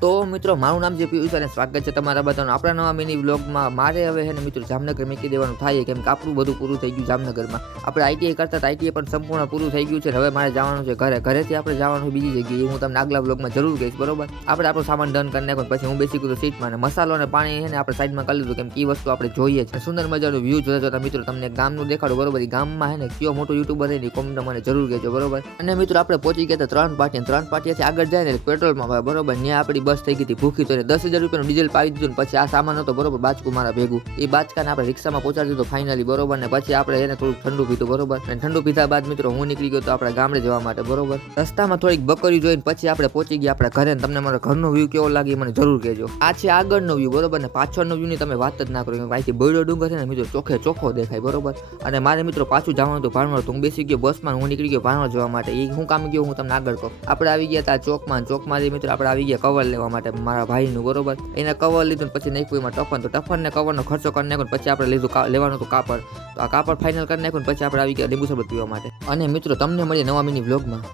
તો મિત્રો મારું નામ જે પિયુષ અને સ્વાગત છે તમારા બધાનું આપણા નવા મિની વ્લોગમાં. મારે હવે છે ને મિત્રો જામનગર મૂકી દેવાનું થાય કેમ કે આપણું બધું પૂરું થઈ ગયું જામનગરમાં. આપણે આઈટીઆઈ કરતા આઈટીઆઈ પણ સંપૂર્ણ પૂરું થઈ ગયું છે. હવે મારે જવાનું છે ઘરેથી આપણે જવાનું બીજી જગ્યાએ. હું તમને આગલા વ્લોગમાં જરૂર કહીશ બરોબર. આપણે આપણો સામાન ડન કરી નાખ્યો પછી હું બેસી ગયો સીટમાં અને મસાલો અને પાણી છે ને આપણે સાઈડમાં કરી લીધું કેમ કે એ વસ્તુ આપણે જોઈએ છે. સુંદર મજાનું વ્યૂ જોતા જોતા મિત્રો તમને ગામનું દેખાડું બરોબર. ગામમાં છે ને કયો મોટો યુટ્યુબર છે ને કોમેન્ટ મને જરૂર કહેજો બરોબર. અને મિત્રો આપણે પહોંચી ગયા હતા 3 પાટિયાથી આગળ જાય ને પેટ્રોલમાં બરોબર. ત્યાં આપણી બસ થઈ ગઈ હતી ભૂખી તો 10,000 રૂપિયાનું ડીઝલ પાવી દીધું ને પછી આ સામાન હતો બરોબર બાચકું મારા ભેગું. એ બાચકાને આપણે રિક્ષામાં પહોંચાડી દીધો ફાઇનલી બરોબર. ને પછી આપણે એને થોડું ઠંડુ પીધું બરોબર. અને ઠંડુ પીધા બાદ મિત્રો હું નીકળી ગયો તો આપણા ગામડે જવા માટે બરોબર. રસ્તામાં થોડીક બકરી જોઈને પછી આપણે પહોંચી ગયા આપણા ઘરે. તમને મારો ઘરનો વ્યૂ કેવો લાગે મને જરૂર કહેજો. આ છે આગળનો વ્યૂ બરોબર ને પાછળનો વ્યૂ ની તમે વાત જ ના કરો. અહીંથી બળ્યો ડુંગર છે ને મિત્રો ચોખ્ખો દેખાય બરોબર. અને મારે મિત્રો પાછું જવાનું હતું ભાણવડ. તો હું બેસી ગયો બસમાં હું નીકળી ગયો ભાણવડ જવા માટે. એ હું કામ ગયો હું તમને આગળ કહું. આપણે આવી ગયા હતા ચોકમાંથી મિત્રો આપણે આવી ગયા કવર લેવા માટે મારા ભાઈનું બરોબર. એને કવર લીધું પછી નાખ્યું એમાં ટફન. તો ટફન ને કવરનો ખર્ચો કરી નાખ્યો પછી આપણે લીધું લેવાનું હતું કાપડ. તો આ કાપડ ફાઇનલ કરી નાખ્યું પછી આપણે આવી ગયા લીંબુ શરબત પીવા માટે. અને મિત્રો તમને મળીએ નવા મિની વ્લોગમાં.